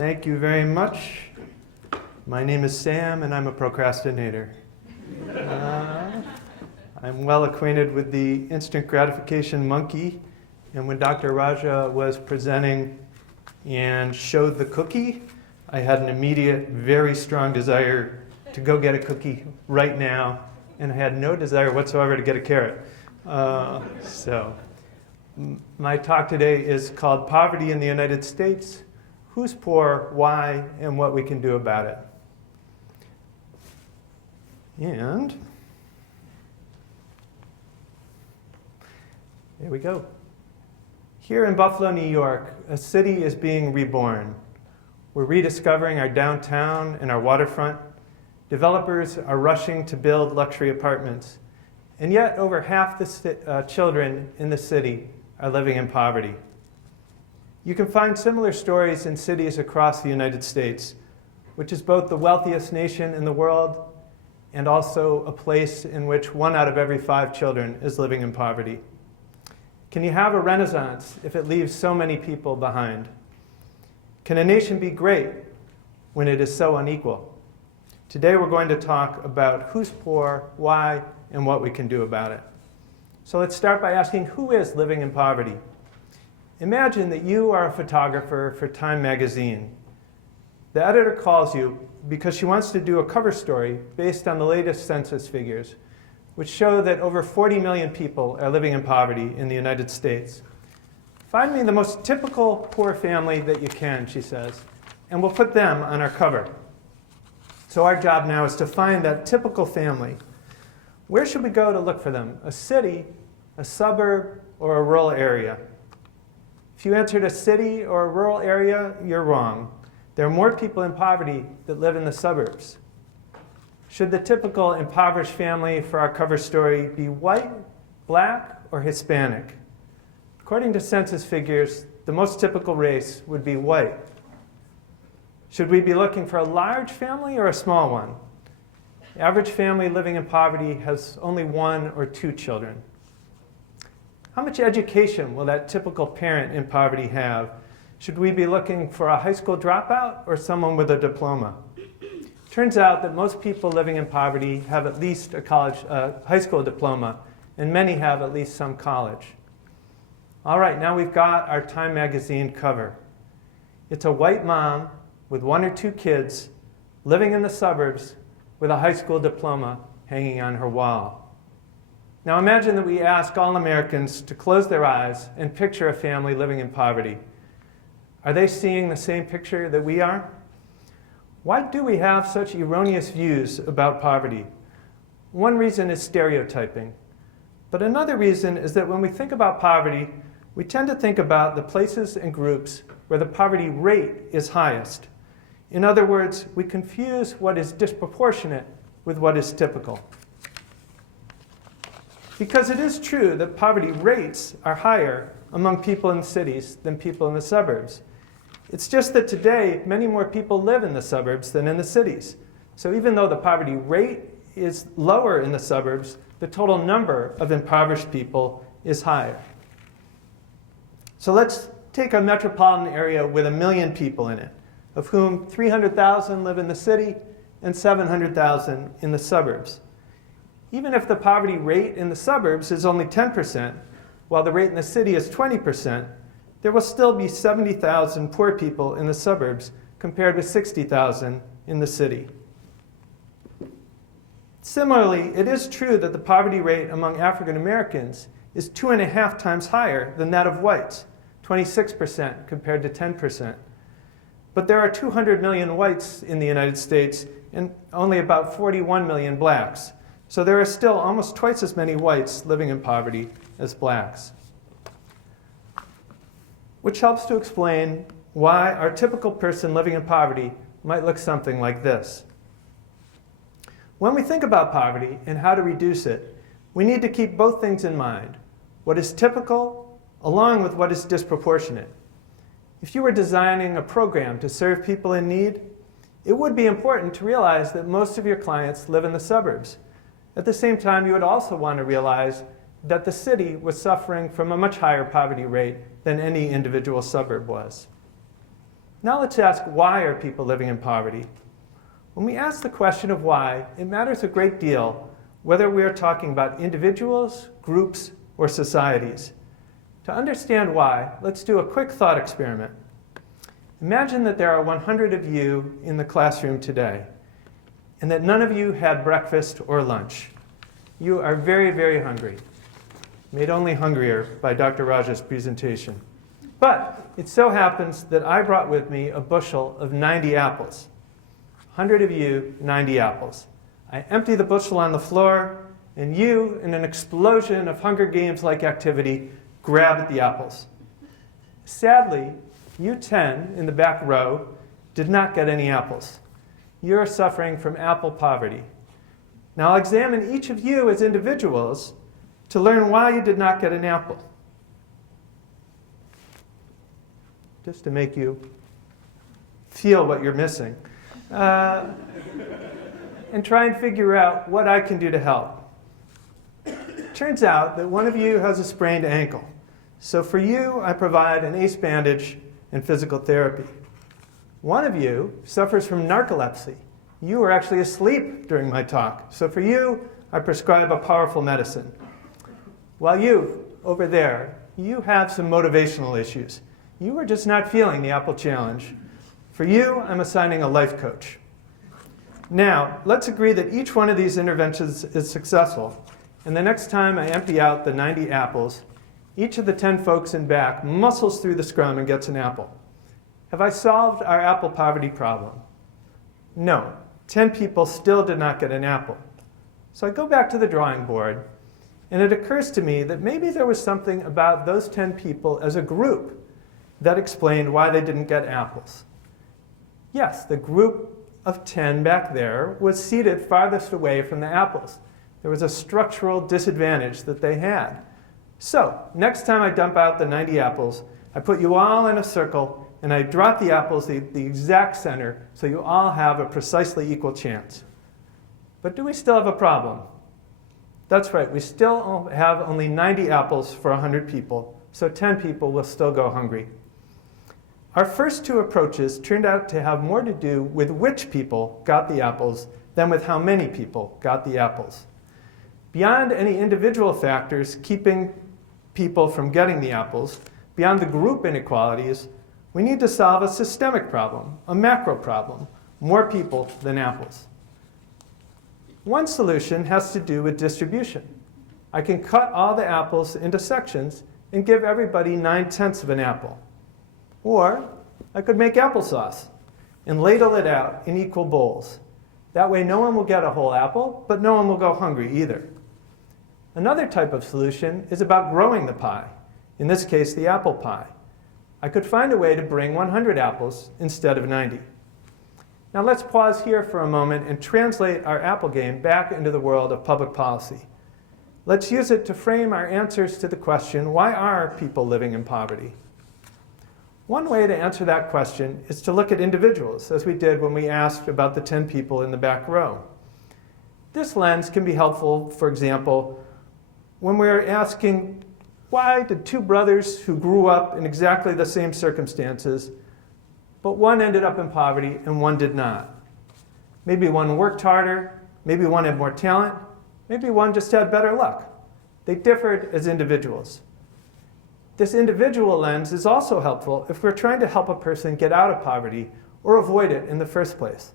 Thank you very much. My name is Sam, and I'm a procrastinator. I'm well acquainted with the instant gratification monkey, and when Dr. Raja was presenting and showed the cookie, I had an immediate, very strong desire to go get a cookie right now, and I had no desire whatsoever to get a carrot. So my talk today is called Poverty in the United States: Who's Poor, Why, and What We Can Do About It. And there we go. Here in Buffalo, New York, a city is being reborn. We're rediscovering our downtown and our waterfront. Developers are rushing to build luxury apartments. And yet, over half the children in the city are living in poverty. You can find similar stories in cities across the United States, which is both the wealthiest nation in the world and also a place in which 1 out of every 5 children is living in poverty. Can you have a renaissance if it leaves so many people behind? Can a nation be great when it is so unequal? Today we're going to talk about who's poor, why, and what we can do about it. So let's start by asking, who is living in poverty? Imagine that you are a photographer for Time magazine. The editor calls you because she wants to do a cover story based on the latest census figures, which show that over 40 million people are living in poverty in the United States. Find me the most typical poor family that you can, she says, and we'll put them on our cover. So our job now is to find that typical family. Where should we go to look for them? A city, a suburb, or a rural area? If you answered a city or a rural area, you're wrong. There are more people in poverty that live in the suburbs. Should the typical impoverished family for our cover story be white, black, or Hispanic? According to census figures, the most typical race would be white. Should we be looking for a large family or a small one? The average family living in poverty has only 1 or 2 children. How much education will that typical parent in poverty have? Should we be looking for a high school dropout or someone with a diploma? Turns out that most people living in poverty have at least a high school diploma, and many have at least some college. All right, now we've got our Time magazine cover. It's a white mom with 1 or 2 kids living in the suburbs with a high school diploma hanging on her wall. Now imagine that we ask all Americans to close their eyes and picture a family living in poverty. Are they seeing the same picture that we are? Why do we have such erroneous views about poverty? One reason is stereotyping. But another reason is that when we think about poverty, we tend to think about the places and groups where the poverty rate is highest. In other words, we confuse what is disproportionate with what is typical. Because it is true that poverty rates are higher among people in cities than people in the suburbs. It's just that today, many more people live in the suburbs than in the cities. So even though the poverty rate is lower in the suburbs, the total number of impoverished people is higher. So let's take a metropolitan area with 1 million people in it, of whom 300,000 live in the city and 700,000 in the suburbs. Even if the poverty rate in the suburbs is only 10%, while the rate in the city is 20%, there will still be 70,000 poor people in the suburbs compared with 60,000 in the city. Similarly, it is true that the poverty rate among African Americans is 2.5 times higher than that of whites, 26% compared to 10%. But there are 200 million whites in the United States and only about 41 million blacks. So there are still almost twice as many whites living in poverty as blacks. Which helps to explain why our typical person living in poverty might look something like this. When we think about poverty and how to reduce it, we need to keep both things in mind: what is typical along with what is disproportionate. If you were designing a program to serve people in need, it would be important to realize that most of your clients live in the suburbs. At the same time, you would also want to realize that the city was suffering from a much higher poverty rate than any individual suburb was. Now let's ask, why are people living in poverty? When we ask the question of why, it matters a great deal whether we are talking about individuals, groups, or societies. To understand why, let's do a quick thought experiment. Imagine that there are 100 of you in the classroom today, and that none of you had breakfast or lunch. You are very, very hungry, made only hungrier by Dr. Raja's presentation. But it so happens that I brought with me a bushel of 90 apples. 100 of you, 90 apples. I empty the bushel on the floor, and you, in an explosion of Hunger Games-like activity, grab at the apples. Sadly, you 10 in the back row did not get any apples. You're suffering from apple poverty. Now I'll examine each of you as individuals to learn why you did not get an apple. Just to make you feel what you're missing. And try and figure out what I can do to help. Turns out that one of you has a sprained ankle. So for you, I provide an ACE bandage and physical therapy. One of you suffers from narcolepsy. You were actually asleep during my talk. So for you, I prescribe a powerful medicine. While you, over there, you have some motivational issues. You are just not feeling the Apple Challenge. For you, I'm assigning a life coach. Now, let's agree that each one of these interventions is successful. And the next time I empty out the 90 apples, each of the 10 folks in back muscles through the scrum and gets an apple. Have I solved our apple poverty problem? No. 10 people still did not get an apple. So I go back to the drawing board, and it occurs to me that maybe there was something about those 10 people as a group that explained why they didn't get apples. Yes, the group of 10 back there was seated farthest away from the apples. There was a structural disadvantage that they had. So, next time I dump out the 90 apples, I put you all in a circle, and I drop the apples the exact center, so you all have a precisely equal chance. But do we still have a problem? That's right, we still have only 90 apples for 100 people, so 10 people will still go hungry. Our first two approaches turned out to have more to do with which people got the apples than with how many people got the apples. Beyond any individual factors keeping people from getting the apples, beyond the group inequalities, we need to solve a systemic problem, a macro problem, more people than apples. One solution has to do with distribution. I can cut all the apples into sections and give everybody 9/10 of an apple. Or I could make applesauce and ladle it out in equal bowls. That way no one will get a whole apple, but no one will go hungry either. Another type of solution is about growing the pie, in this case the apple pie. I could find a way to bring 100 apples instead of 90. Now let's pause here for a moment and translate our apple game back into the world of public policy. Let's use it to frame our answers to the question, why are people living in poverty? One way to answer that question is to look at individuals, as we did when we asked about the 10 people in the back row. This lens can be helpful, for example, when we're asking, why did two brothers who grew up in exactly the same circumstances, but one ended up in poverty and one did not? Maybe one worked harder, maybe one had more talent, maybe one just had better luck. They differed as individuals. This individual lens is also helpful if we're trying to help a person get out of poverty or avoid it in the first place.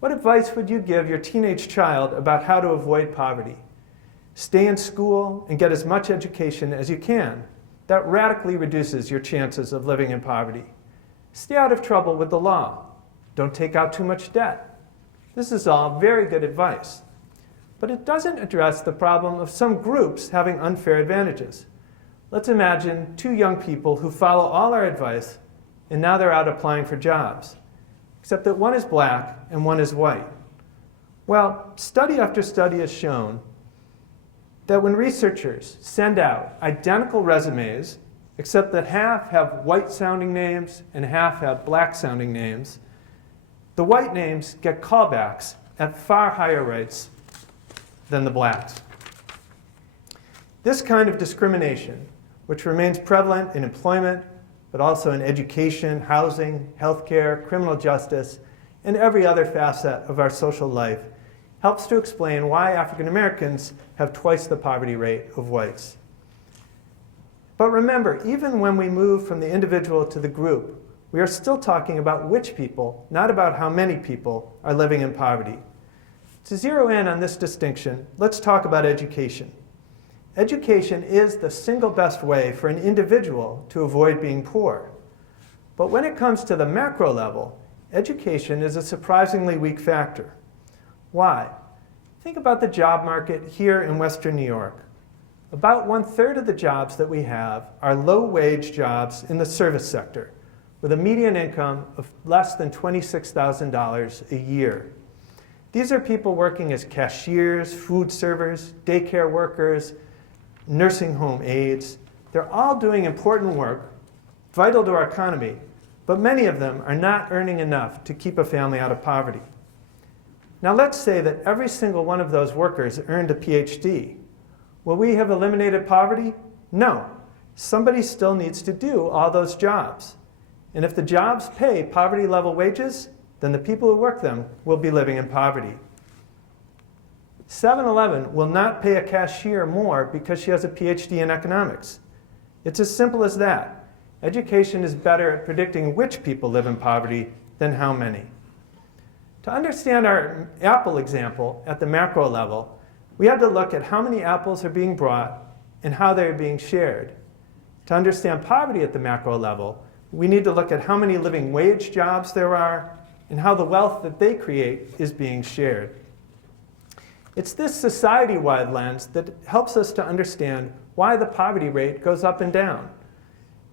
What advice would you give your teenage child about how to avoid poverty? Stay in school and get as much education as you can. That radically reduces your chances of living in poverty. Stay out of trouble with the law. Don't take out too much debt. This is all very good advice. But it doesn't address the problem of some groups having unfair advantages. Let's imagine two young people who follow all our advice, and now they're out applying for jobs, except that one is black and one is white. Well, study after study has shown that when researchers send out identical resumes, except that half have white-sounding names and half have black-sounding names, the white names get callbacks at far higher rates than the blacks. This kind of discrimination, which remains prevalent in employment, but also in education, housing, healthcare, criminal justice, and every other facet of our social life, helps to explain why African Americans have twice the poverty rate of whites. But remember, even when we move from the individual to the group, we are still talking about which people, not about how many people, are living in poverty. To zero in on this distinction, let's talk about education. Education is the single best way for an individual to avoid being poor. But when it comes to the macro level, education is a surprisingly weak factor. Why? Think about the job market here in Western New York. About 1/3 of the jobs that we have are low-wage jobs in the service sector, with a median income of less than $26,000 a year. These are people working as cashiers, food servers, daycare workers, nursing home aides. They're all doing important work, vital to our economy, but many of them are not earning enough to keep a family out of poverty. Now let's say that every single one of those workers earned a PhD. Will we have eliminated poverty? No. Somebody still needs to do all those jobs. And if the jobs pay poverty-level wages, then the people who work them will be living in poverty. 7-Eleven will not pay a cashier more because she has a PhD in economics. It's as simple as that. Education is better at predicting which people live in poverty than how many. To understand our apple example at the macro level, we had to look at how many apples are being brought and how they are being shared. To understand poverty at the macro level, we need to look at how many living wage jobs there are and how the wealth that they create is being shared. It's this society-wide lens that helps us to understand why the poverty rate goes up and down.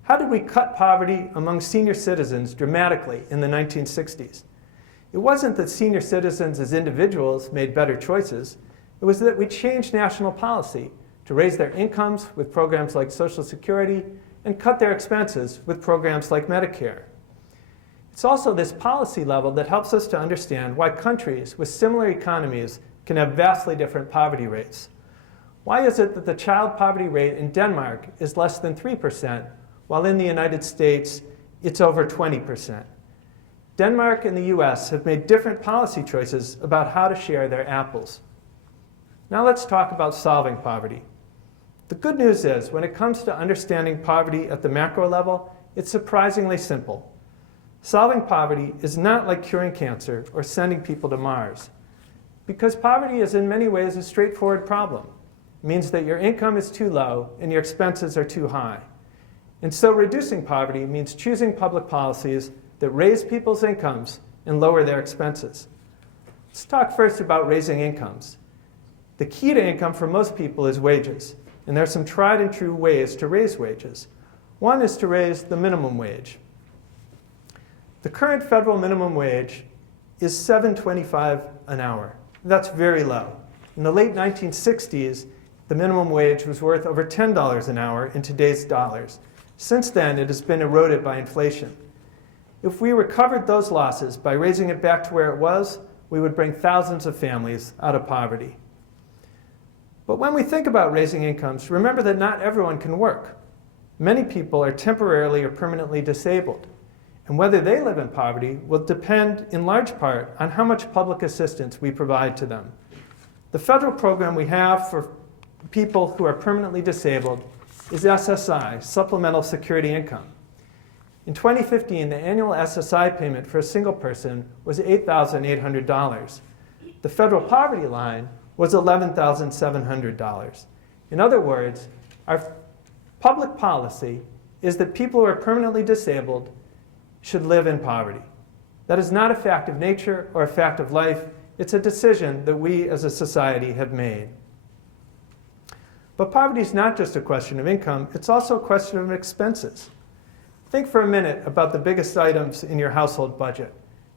How did we cut poverty among senior citizens dramatically in the 1960s? It wasn't that senior citizens as individuals made better choices. It was that we changed national policy to raise their incomes with programs like Social Security and cut their expenses with programs like Medicare. It's also this policy level that helps us to understand why countries with similar economies can have vastly different poverty rates. Why is it that the child poverty rate in Denmark is less than 3%, while in the United States it's over 20%? Denmark and the US have made different policy choices about how to share their apples. Now let's talk about solving poverty. The good news is, when it comes to understanding poverty at the macro level, it's surprisingly simple. Solving poverty is not like curing cancer or sending people to Mars. Because poverty is in many ways a straightforward problem. It means that your income is too low and your expenses are too high. And so reducing poverty means choosing public policies that raise people's incomes and lower their expenses. Let's talk first about raising incomes. The key to income for most people is wages, and there are some tried and true ways to raise wages. One is to raise the minimum wage. The current federal minimum wage is $7.25 an hour. That's very low. In the late 1960s, the minimum wage was worth over $10 an hour in today's dollars. Since then, it has been eroded by inflation. If we recovered those losses by raising it back to where it was, we would bring thousands of families out of poverty. But when we think about raising incomes, remember that not everyone can work. Many people are temporarily or permanently disabled. And whether they live in poverty will depend in large part on how much public assistance we provide to them. The federal program we have for people who are permanently disabled is SSI, Supplemental Security Income. In 2015, the annual SSI payment for a single person was $8,800. The federal poverty line was $11,700. In other words, our public policy is that people who are permanently disabled should live in poverty. That is not a fact of nature or a fact of life. It's a decision that we as a society have made. But poverty is not just a question of income, it's also a question of expenses. Think for a minute about the biggest items in your household budget.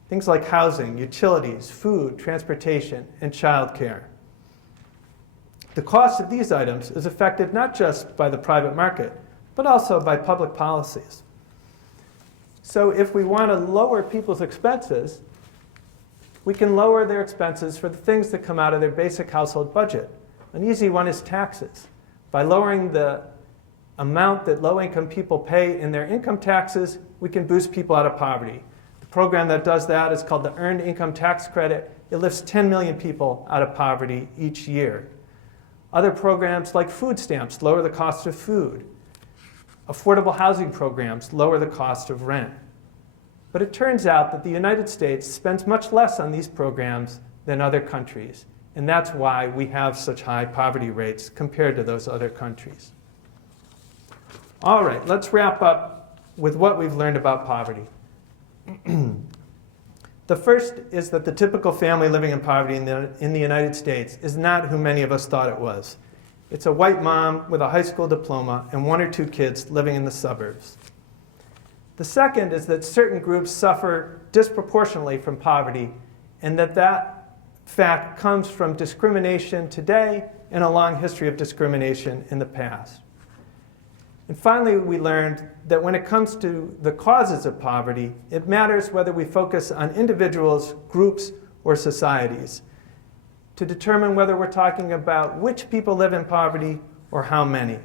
Things like housing, utilities, food, transportation, and childcare. The cost of these items is affected not just by the private market, but also by public policies. So if we want to lower people's expenses, we can lower their expenses for the things that come out of their basic household budget. An easy one is taxes. By lowering the amount that low-income people pay in their income taxes, we can boost people out of poverty. The program that does that is called the Earned Income Tax Credit. It lifts 10 million people out of poverty each year. Other programs like food stamps lower the cost of food. Affordable housing programs lower the cost of rent. But it turns out that the United States spends much less on these programs than other countries. And that's why we have such high poverty rates compared to those other countries. All right, let's wrap up with what we've learned about poverty. The first is that the typical family living in poverty in the United States is not who many of us thought it was. It's a white mom with a high school diploma and 1 or 2 kids living in the suburbs. The second is that certain groups suffer disproportionately from poverty, and that fact comes from discrimination today and a long history of discrimination in the past. And finally, we learned that when it comes to the causes of poverty, it matters whether we focus on individuals, groups, or societies to determine whether we're talking about which people live in poverty or how many.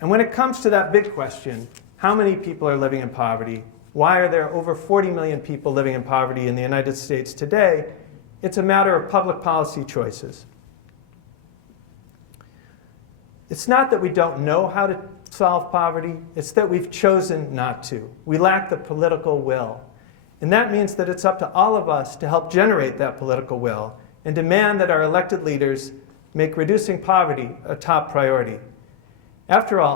And when it comes to that big question, how many people are living in poverty? Why are there over 40 million people living in poverty in the United States today? It's a matter of public policy choices. It's not that we don't know how to solve poverty, it's that we've chosen not to. We lack the political will. And that means that it's up to all of us to help generate that political will and demand that our elected leaders make reducing poverty a top priority. After all,